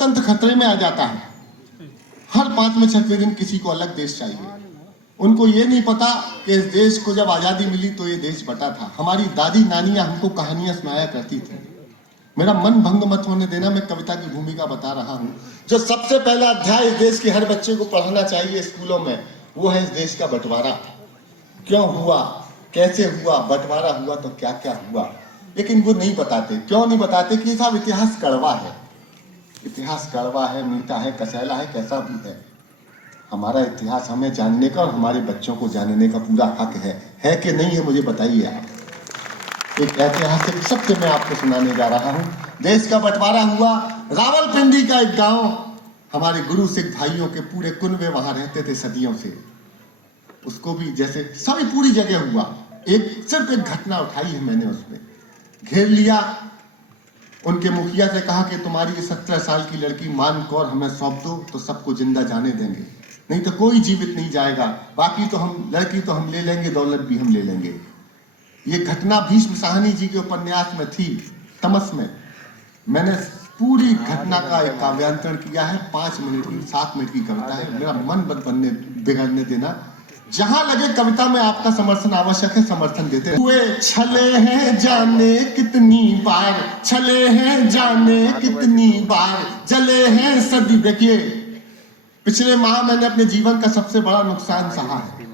तंत्र खतरे में आ जाता है। हर 5 में 6वें दिन किसी को अलग देश चाहिए। उनको ये नहीं पता कि इस देश को जब आजादी मिली तो ये देश बटा था। हमारी दादी नानियां हमको कहानियां सुनाया करती थी। मेरा मन भंग मत होने देना, मैं कविता की भूमिका बता रहा हूँ। जो सबसे पहला अध्याय इस देश के हर बच्चे को पढ़ना चाहिए स्कूलों में, वो है इस देश का बंटवारा। क्यों हुआ, कैसे हुआ, बंटवारा हुआ तो क्या क्या हुआ, लेकिन वो नहीं बताते। क्यों नहीं बताते? कि साहब इतिहास कड़वा है, इतिहास कड़वा है, मीठा है, कसैला है, कैसा भी है। हमारा इतिहास हमें जानने का और हमारे बच्चों को जानने का पूरा हक है कि नहीं है? मुझे बताइए आप। एक ऐतिहासिक सत्य मैं आपको सुनाने जा रहा हूं। देश का बंटवारा हुआ। रावलपिंडी का एक गांव, हमारे गुरु सिख भाइयों के पूरे कुनबे वहां रहते थे सदियों से। उसको भी जैसे सभी पूरी जगह हुआ। सिर्फ एक घटना उठाई है मैंने, उसमें घेर लिया। उनके मुखिया से कहा कि तुम्हारी 17 साल की लड़की मान कौर हमें सौंप दो तो सबको जिंदा जाने देंगे, नहीं तो कोई जीवित नहीं जाएगा। बाकी तो हम, लड़की तो हम ले लेंगे, दौलत भी हम ले लेंगे। ये घटना भीष्म साहनी जी के उपन्यास में थी, तमस में। मैंने पूरी घटना का एक काव्यांतरण किया है। 5 मिनट की, 7 मिनट की कविता है। मेरा मन मत बिगड़ने देना। जहां लगे कविता में आपका समर्थन आवश्यक है, समर्थन देते हुए। छले हैं जाने कितनी बार, छले हैं जाने कितनी बार, जले हैं सदी। देखिए, पिछले माह मैंने अपने जीवन का सबसे बड़ा नुकसान सहा है।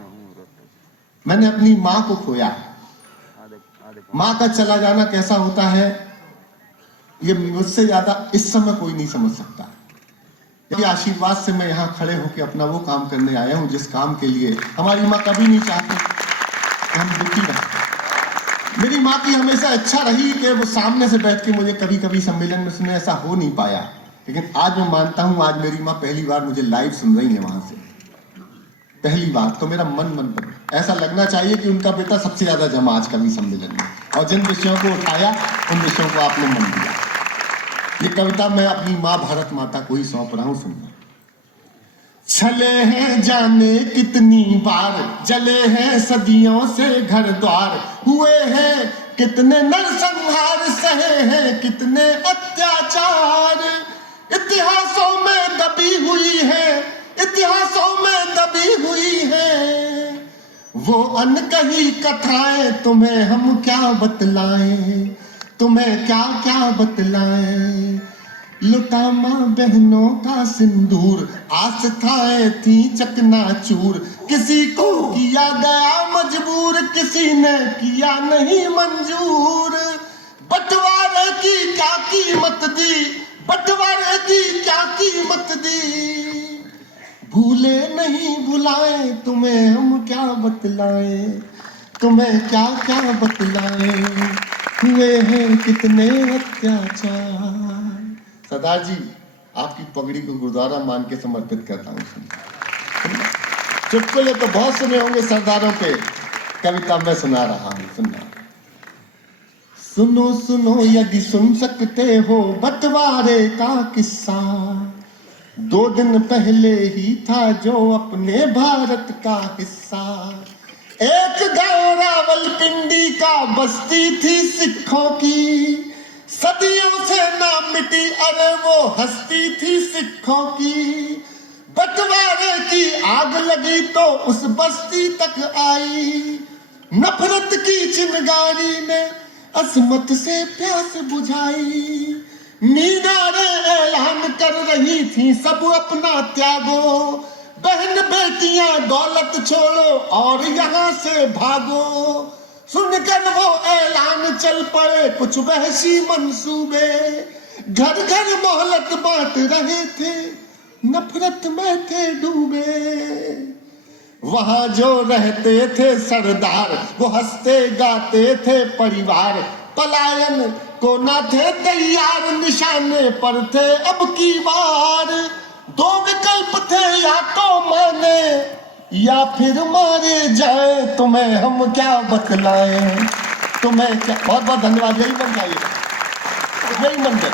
मैंने अपनी माँ को खोया। माँ का चला जाना कैसा होता है, ये मुझसे ज्यादा इस समय कोई नहीं समझ सकता। ये आशीर्वाद से मैं यहाँ खड़े होकर अपना वो काम करने आया हूँ जिस काम के लिए हमारी माँ कभी नहीं चाहती कि हम दुखी रहें। मेरी माँ की हमेशा इच्छा रही कि वो सामने से बैठ के मुझे कभी कभी सम्मेलन में सुने, ऐसा हो नहीं पाया। लेकिन आज मैं मानता हूँ, आज मेरी माँ पहली बार मुझे लाइव सुन रही है वहां से, पहली बार। तो मेरा मन ऐसा लगना चाहिए कि उनका बेटा सबसे ज्यादा जमा आज कभी सम्मेलन में, और जिन विषयों को उठाया उन विषयों को आपने मन दिया। ये कविता मैं अपनी माँ भारत माता को ही सौंप रहा हूं, सुनना। छले हैं जाने कितनी बार, जले हैं सदियों से घर द्वार, हुए हैं कितने नरसंहार, सहे हैं कितने अत्याचार। इतिहासों में दबी हुई है, इतिहासों में दबी हुई है वो अनकही कथाएं। तुम्हें हम क्या बतलाएं, तुम्हें क्या क्या बतलाएं। लुटा माँ बहनों का सिंदूर, आस्थाएं थी चकनाचूर। किसी को किया गया मजबूर, किसी ने किया नहीं मंजूर। बंटवारे की क्या कीमत दी, बंटवारे की क्या कीमत दी। भूले नहीं भुलाए, तुम्हें हम क्या बतलाएं, तुम्हें क्या क्या बतलाएं। हुए हैं कितने अत्याचार। सरदार जी, आपकी पगड़ी को गुरुद्वारा मान के समर्पित करता हूँ। चुटकुले तो बहुत सुने होंगे सरदारों के, कविता मैं सुना रहा हूँ, सुनना। सुनो सुनो यदि सुन सकते हो बंटवारे का किस्सा, 2 दिन पहले ही था जो अपने भारत का हिस्सा। एक गांव रावलपिंडी का, बस्ती थी सिखों की, सदियों से ना मिटी, अरे वो हस्ती थी सिखों की। बंटवारे की आग लगी तो उस बस्ती तक आई, नफरत की चिंगारी ने असमत से प्यास बुझाई। मीनारे ऐलान कर रही थी सब अपना त्यागो, बहन बेटियां दौलत छोड़ो और यहाँ से भागो। सुनकर वो ऐलान चल पड़े कुछ वहशी मंसूबे, घर घर मोहलत बांट रहे थे, नफरत में थे डूबे। वहां जो रहते थे सरदार, वो हंसते गाते थे परिवार, पलायन को ना थे तैयार, निशाने पर थे अब की बार। 2 विकल्प थे, या तो माने या फिर मारे जाए, तुम्हें हम क्या बतलाएं, तुम्हें क्या। बहुत बहुत धन्यवाद। यही बन जाइए, यही बन जाए।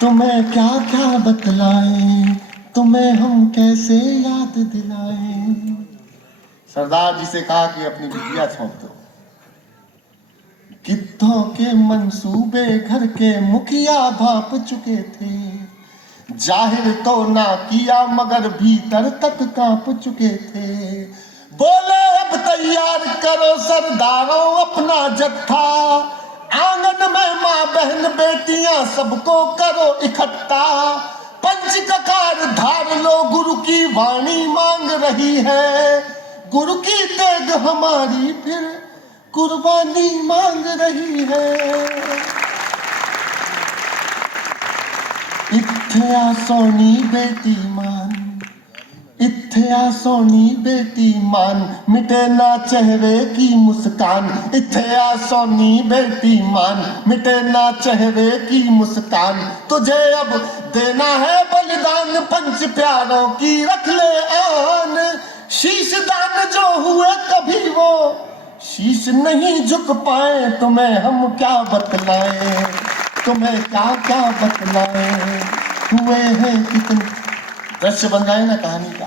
तुम्हें क्या क्या बतलाएं, तुम्हें हम कैसे याद दिलाएं। सरदार जी से कहा कि अपनी बिटिया सौंप दो। युद्धों के मंसूबे घर के मुखिया भाप चुके थे, जाहिर तो ना किया मगर भीतर तक कांप चुके थे। बोले अब तैयार करो सरदारों अपना जत्था, आंगन में माँ बहन बेटियां सबको करो इकट्ठा, पंच ककार धार लो गुरु की वाणी मांग रही है, गुरु की तेग हमारी फिर कुर्बानी मांग रही है। इत्थे आ सोनी बेटी मान, इत्थे आ सोनी बेटी मान, मिटे ना चेहरे की मुस्कान, इत्थे आ सोनी बेटी मान, मिटे ना चेहरे की मुस्कान। तुझे अब देना है बलिदान, पंच प्यारों की रख ले आन, शीश दान जो हुए कभी वो शीश नहीं झुक पाए, तुम्हें हम क्या बतलाएं, तुम्हें क्या क्या बतलाएं, हुए हैं कितने। दृश्य बन रहा है ना कहानी का।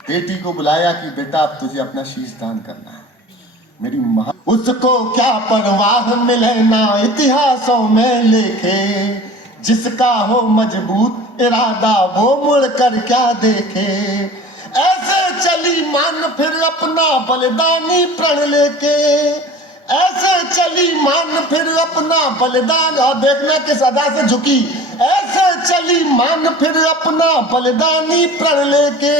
बेटी को बुलाया कि बेटा अब तुझे अपना शीश दान करना है, मेरी मां। उसको क्या परवाह मिले ना इतिहासों में लेखे, जिसका हो मजबूत इरादा वो मुड़ कर क्या देखे। ऐसे चली मान फिर अपना बलिदानी प्रण लेके, ऐसे चली मान फिर अपना बलिदान, और देखना किस अदा से झुकी। ऐसे चली मान फिर अपना बलिदानी प्रण लेके,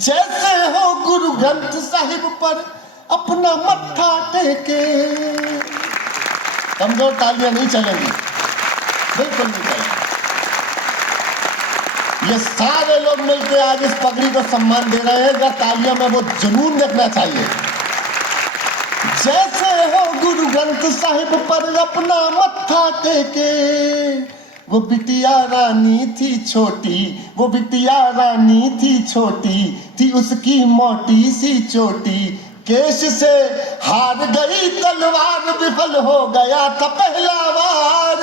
जैसे हो गुरु ग्रंथ साहिब पर अपना मत्था टेके। कमजोर तालियां नहीं चलेंगी, बिल्कुल नहीं चलेंगी। ये सारे लोग मिलकर आज इस पगड़ी को सम्मान दे रहे हैं, अगर तालियां में वो जुनून देखना चाहिए। जैसे हो गुरु ग्रंथ साहिब पर अपना मत्था टेके, वो बिटिया रानी थी छोटी, वो बिटिया रानी थी छोटी, थी उसकी मोटी सी चोटी, केश से हार गई तलवार, विफल हो गया था पहला वार,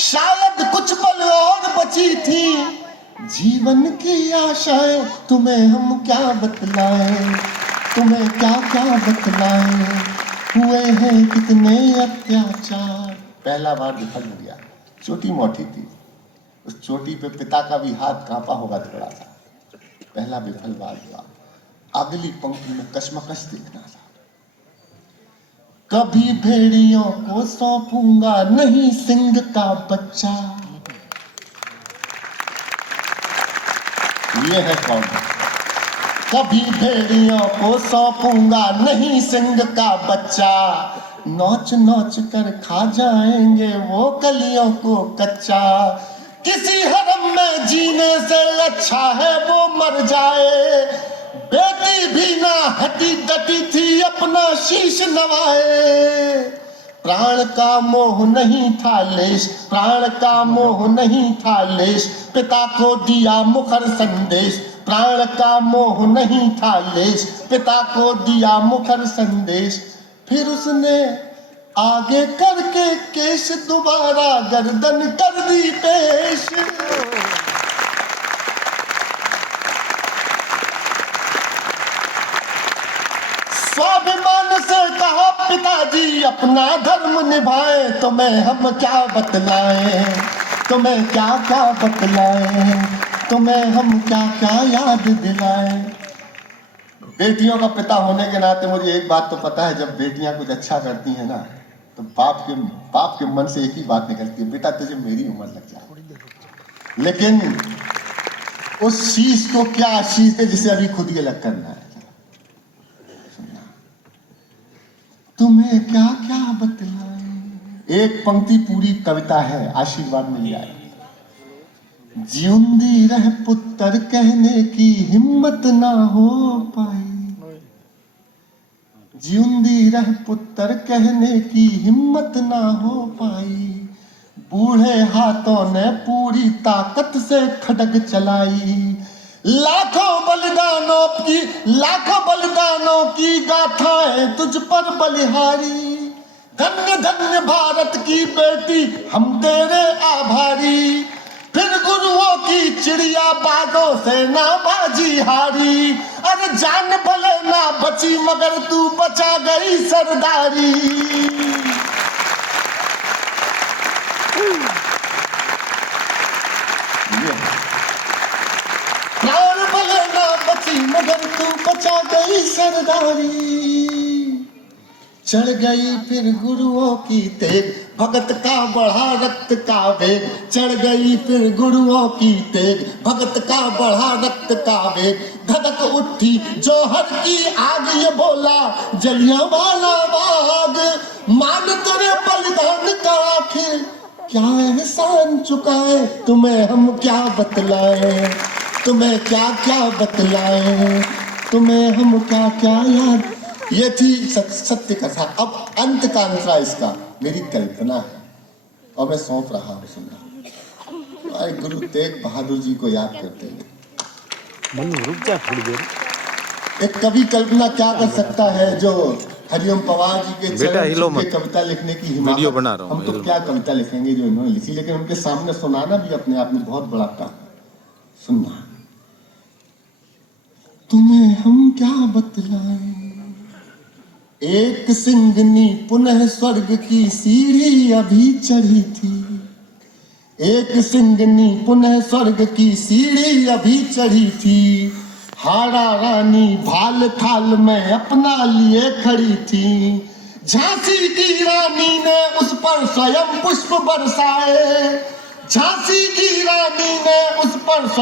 शायद कुछ पल और बची थी जीवन की आशाएं, तुम्हें हम क्या बतलाएं, तुम्हें क्या क्या बतलाएं, हुए हैं कितने अत्याचार। पहला बार विफल हो गया, छोटी मोटी थी, उस चोटी पे पिता का भी हाथ कांपा होगा थोड़ा सा। पहला विफल बार हुआ। अगली पंक्ति में कश्मकश देखना था। कभी भेड़ियों को सौंपूंगा नहीं सिंह का बच्चा। ये है कौन? कभी भेड़ियों को सौंपूंगा नहीं सिंह का बच्चा, नोच नोच कर खा जाएंगे वो कलियों को कच्चा। किसी हरम में जीने से अच्छा है वो मर जाए, बेटी भी ना हटी डटी थी अपना शीश नवाए। प्राण का मोह नहीं था लेश, प्राण का मोह नहीं था लेश, पिता को दिया मुखर संदेश। प्राण का मोह नहीं था लेश, पिता को दिया मुखर संदेश। फिर उसने आगे करके केश दोबारा गर्दन कर दी पेश। स्वाभिमान से कहा पिताजी अपना धर्म निभाए, तुम्हें हम क्या बतलाएं, तुम्हें क्या क्या बतलाएं, तुम्हें हम क्या क्या याद दिलाएं। बेटियों का पिता होने के नाते मुझे एक बात तो पता है, जब बेटियां कुछ अच्छा करती हैं ना तो बाप के मन से एक ही बात निकलती है, बेटा तुझे मेरी उम्र लग जाए। लेकिन उस शीश को क्या शीश है जिसे अभी खुद ये लग करना है। तुम्हें क्या क्या बतलाएं। एक पंक्ति पूरी कविता है, आशीर्वाद मिल जाए। जिउंदी रह पुत्र कहने की हिम्मत ना हो पाई, जिउंदी रह पुत्र कहने की हिम्मत ना हो पाई। बूढ़े हाथों ने पूरी ताकत से खड़ग चलाई, लाखों बलिदानों की गाथाएं तुझ पर बलिहारी। धन्य धन्य भारत की बेटी हम तेरे आभारी, फिर गुरुओं की चिड़िया बागों से ना बाजी हारी। अरे जान भले ना बची मगर तू बचा गई सरदारी। प्राण भले ना बची मगर तू बचा गई सरदारी, चढ़ गई फिर गुरुओं की तेग, भगत का बढ़ा रक्त का वेग, चढ़ गई फिर गुरुओं की तेग, भगत का बढ़ा रक्त का वेग, धधक उठी जौहर की आग, ये बोला जलियांवाला बाग, मान तेरे बलिदान का आखिर क्या एहसान चुकाए, तुम्हें हम क्या बतलाएं, तुम्हें क्या क्या बतलाएं, तुम्हें हम क्या क्या याद। ये थी सत्य कथा। अब अंत का अंतरा इसका मेरी कल्पना है और मैं सौंप रहा हूं सुनना। हमारे गुरु तेग बहादुर जी को याद करते हुए एक कवि कल्पना क्या कर सकता है जो हरिओम पवार जी के चरण के कविता लिखने की हिम्मत बना रहा हूं। हम तो क्या कविता लिखेंगे जो इन्होंने लिखी, लेकिन उनके सामने सुनाना भी अपने आप में बहुत बड़ा काम। सुनना, तुम्हें हम क्या बतलाएं, एक सिंगनी पुनः स्वर्ग की सीढ़ी अभी चढ़ी थी, एक सिंगनी पुनः स्वर्ग की सीढ़ी अभी चढ़ी थी, हारा रानी भाल थाल में अपना लिए खड़ी थी, झांसी की रानी ने उस पर स्वयं पुष्प बरसाए, झांसी की रानी ने उस पर